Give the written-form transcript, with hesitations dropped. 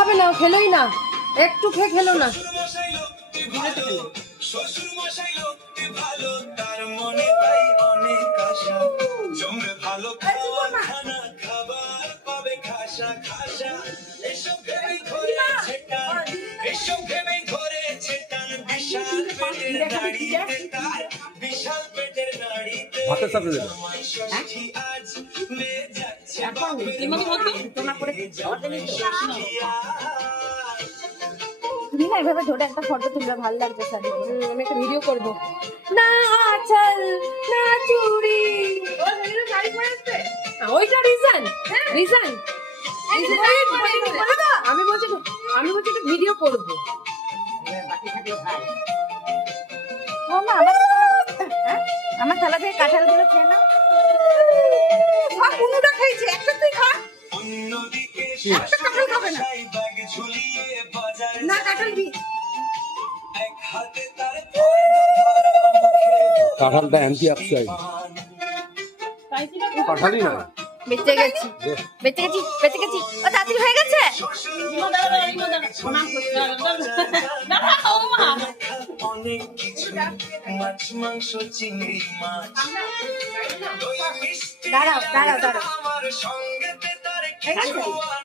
খাবে না, খেলোই না, একটু খেয়ে খেলো না। ভাতের সাথে দেবে। তুমি না এভাবে ধরে একটা ফটো তুললে ভালো লাগবে শাড়ি। আমি একটা ভিডিও করব। না আঁচল না চুড়ি, ওইটা রিজন রিজন। আমি বলছি একটা ভিডিও করব। ও মা, আমার থালা থেকে কাঁঠাল গুলো খেয়ে নাও। কোনটা খাইছে? একটা তুই খা। একটা কাঁঠাল খাবে না। না কাঁঠাল দি। কাঁঠালটা অ্যান্টি অক্সিডেন্ট। কাঁঠালই না, বেঁচে গেছি বেঁচে গেছি বেঁচে গেছি। ও তাড়াতাড়ি হয়ে গেছে। অনেক কিছু মাছ মাংস চিংড়ি মাছ দাঁড়াও দাঁড়াও দাঁড়াও। আমার সঙ্গে